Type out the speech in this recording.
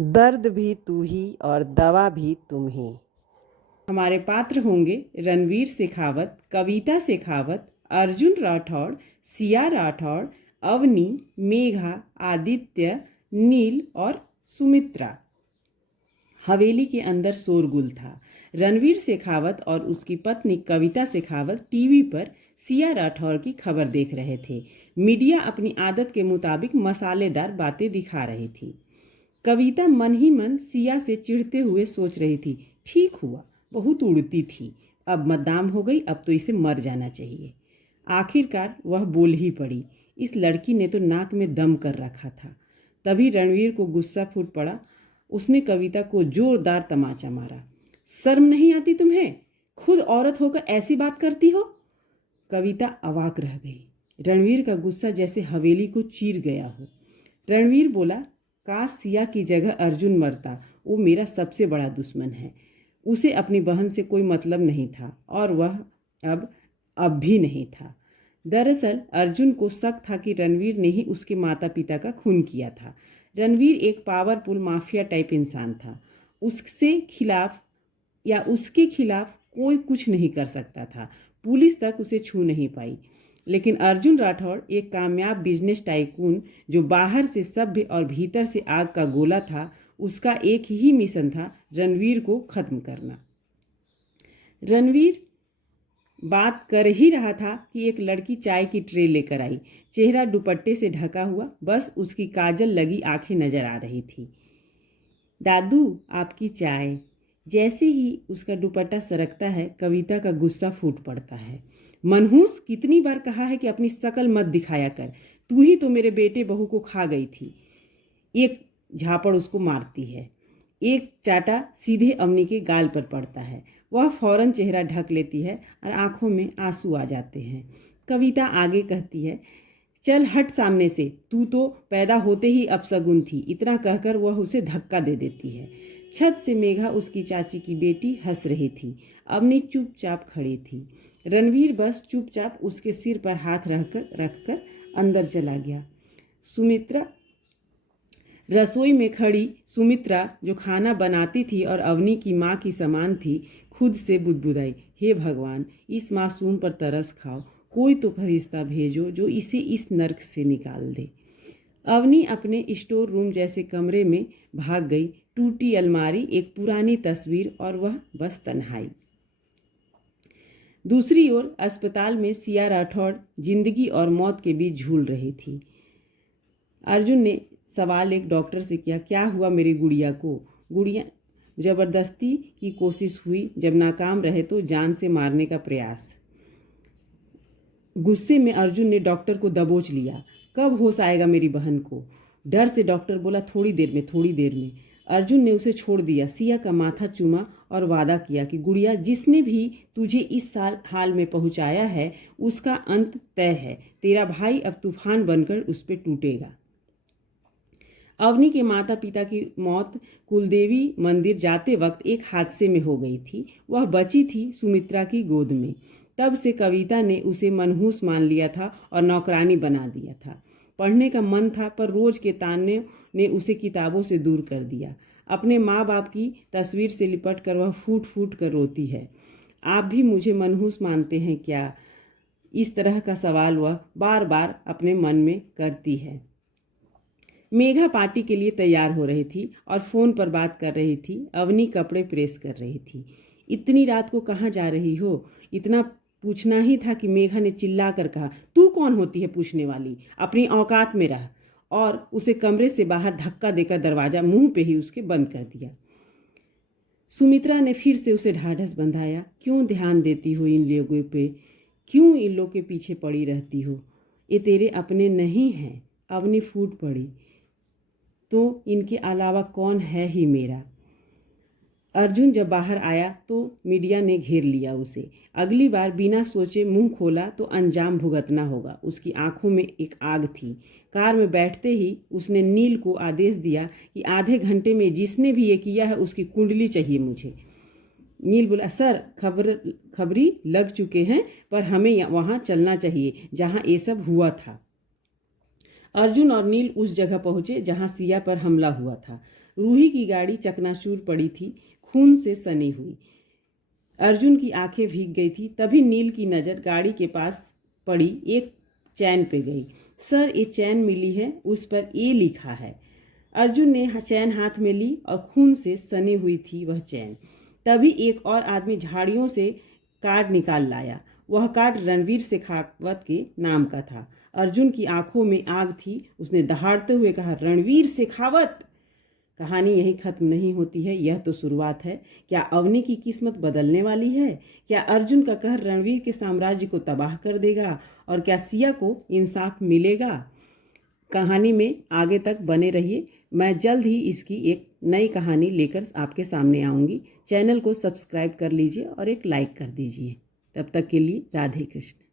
दर्द भी तू ही और दवा भी तुम ही। हमारे पात्र होंगे रणवीर शेखावत, कविता शेखावत, अर्जुन राठौड़, सिया राठौड़, अवनी, मेघा, आदित्य, नील और सुमित्रा। हवेली के अंदर शोरगुल था। रणवीर शेखावत और उसकी पत्नी कविता शेखावत टीवी पर सिया राठौर की खबर देख रहे थे। मीडिया अपनी आदत के मुताबिक मसालेदार बातें दिखा रही थी। कविता मन ही मन सिया से चिढ़ते हुए सोच रही थी, ठीक हुआ, बहुत उड़ती थी, अब मद्दाम हो गई, अब तो इसे मर जाना चाहिए। आखिरकार वह बोल ही पड़ी, इस लड़की ने तो नाक में दम कर रखा था। तभी रणवीर को गुस्सा फूट पड़ा। उसने कविता को जोरदार तमाचा मारा। शर्म नहीं आती तुम्हें? खुद औरत होकर ऐसी बात करती हो? कविता अवाक रह गई। रणवीर का गुस्सा जैसे हवेली को चीर गया हो। रणवीर बोला, काश सिया की जगह अर्जुन मरता, वो मेरा सबसे बड़ा दुश्मन है। उसे अपनी बहन से कोई मतलब नहीं था और वह अब भी नहीं था। दरअसल अर्जुन को शक था कि रणवीर ने ही उसके माता पिता का खून किया था। रणवीर एक पावरफुल माफिया टाइप इंसान था। उसके खिलाफ कोई कुछ नहीं कर सकता था। पुलिस तक उसे छू नहीं पाई। लेकिन अर्जुन राठौड़ एक कामयाब बिजनेस टाइकून जो बाहर से सभ्य और भीतर से आग का गोला था। उसका एक ही मिशन था, रणवीर को खत्म करना। रणवीर बात कर ही रहा था कि एक लड़की चाय की ट्रे लेकर आई। चेहरा दुपट्टे से ढका हुआ, बस उसकी काजल लगी आंखें नजर आ रही थी। दादू, आपकी चाय। जैसे ही उसका दुपट्टा सरकता है, कविता का गुस्सा फूट पड़ता है। मनहूस, कितनी बार कहा है कि अपनी शकल मत दिखाया कर, तू ही तो मेरे बेटे बहू को खा गई थी। एक झापड़ उसको मारती है। एक चाटा सीधे अवनी के गाल पर पड़ता है। वह फौरन चेहरा ढक लेती है और आंखों में आंसू आ जाते हैं। कविता आगे कहती है, चल हट सामने से, तू तो पैदा होते ही अपशगुन थी। इतना कहकर वह उसे धक्का दे देती है। छत से मेघा, उसकी चाची की बेटी, हंस रही थी। अवनी चुपचाप खड़ी थी। रणवीर बस चुपचाप उसके सिर पर हाथ रखकर अंदर चला गया। सुमित्रा रसोई में खड़ी सुमित्रा, जो खाना बनाती थी और अवनी की माँ की समान थी, खुद से बुदबुदाई, हे भगवान, इस मासूम पर तरस खाओ, कोई तो फरिश्ता भेजो जो इसे इस नर्क से निकाल दे। अवनी अपने स्टोर रूम जैसे कमरे में भाग गई। टूटी अलमारी, एक पुरानी तस्वीर और वह बस तन्हाई। दूसरी ओर अस्पताल में सिया राठौड़ जिंदगी और मौत के बीच झूल रही थी। अर्जुन ने सवाल एक डॉक्टर से किया, क्या हुआ मेरी गुड़िया को? गुड़िया जबरदस्ती की कोशिश हुई, जब नाकाम रहे तो जान से मारने का प्रयास। गुस्से में अर्जुन ने डॉक्टर को दबोच लिया। कब होश आएगा मेरी बहन को? डर से डॉक्टर बोला, थोड़ी देर में, थोड़ी देर में। अर्जुन ने उसे छोड़ दिया। सिया का माथा चूमा और वादा किया कि गुड़िया, जिसने भी तुझे इस हाल में पहुंचाया है उसका अंत तय है। तेरा भाई अब तूफान बनकर उस पर टूटेगा। अवनी के माता पिता की मौत कुलदेवी मंदिर जाते वक्त एक हादसे में हो गई थी। वह बची थी सुमित्रा की गोद में। तब से कविता ने उसे मनहूस मान लिया था और नौकरानी बना दिया था। पढ़ने का मन था, पर रोज के ताने ने उसे किताबों से दूर कर दिया। अपने माँ बाप की तस्वीर से लिपट कर वह फूट फूट कर रोती है। आप भी मुझे मनहूस मानते हैं क्या? इस तरह का सवाल वह बार बार अपने मन में करती है। मेघा पार्टी के लिए तैयार हो रही थी और फोन पर बात कर रही थी। अवनी कपड़े प्रेस कर रही थी। इतनी रात को कहाँ जा रही हो? इतना पूछना ही था कि मेघा ने चिल्ला कर कहा, तू कौन होती है पूछने वाली? अपनी औकात में रह। और उसे कमरे से बाहर धक्का देकर दरवाजा मुंह पे ही उसके बंद कर दिया। सुमित्रा ने फिर से उसे ढाढ़स बंधाया, क्यों ध्यान देती हो इन लोगों पे? क्यों इन लोगों के पीछे पड़ी रहती हो? ये तेरे अपने नहीं हैं। अवनी फूट पड़ी, तो इनके अलावा कौन है ही मेरा? अर्जुन जब बाहर आया तो मीडिया ने घेर लिया उसे। अगली बार बिना सोचे मुंह खोला तो अंजाम भुगतना होगा। उसकी आंखों में एक आग थी। कार में बैठते ही उसने नील को आदेश दिया कि आधे घंटे में जिसने भी ये किया है उसकी कुंडली चाहिए मुझे। नील बोला, सर, खबरी लग चुके हैं, पर हमें वहाँ चलना चाहिए जहाँ ये सब हुआ था। अर्जुन और नील उस जगह पहुंचे जहां सिया पर हमला हुआ था। रूही की गाड़ी चकनाचूर पड़ी थी, खून से सनी हुई। अर्जुन की आंखें भीग गई थी। तभी नील की नज़र गाड़ी के पास पड़ी एक चैन पे गई। सर, ये चैन मिली है, उस पर ए लिखा है। अर्जुन ने चैन हाथ में ली और खून से सनी हुई थी वह चैन। तभी एक और आदमी झाड़ियों से कार्ड निकाल लाया। वह कार्ड रणवीर शेखावत के नाम का था। अर्जुन की आंखों में आग थी। उसने दहाड़ते हुए कहा, रणवीर शेखावत। कहानी यही खत्म नहीं होती है, यह तो शुरुआत है। क्या अवनी की किस्मत बदलने वाली है? क्या अर्जुन का कहर रणवीर के साम्राज्य को तबाह कर देगा? और क्या सिया को इंसाफ मिलेगा? कहानी में आगे तक बने रहिए। मैं जल्द ही इसकी एक नई कहानी लेकर आपके सामने आऊँगी। चैनल को सब्सक्राइब कर लीजिए और एक लाइक कर दीजिए। तब तक के लिए राधे कृष्ण।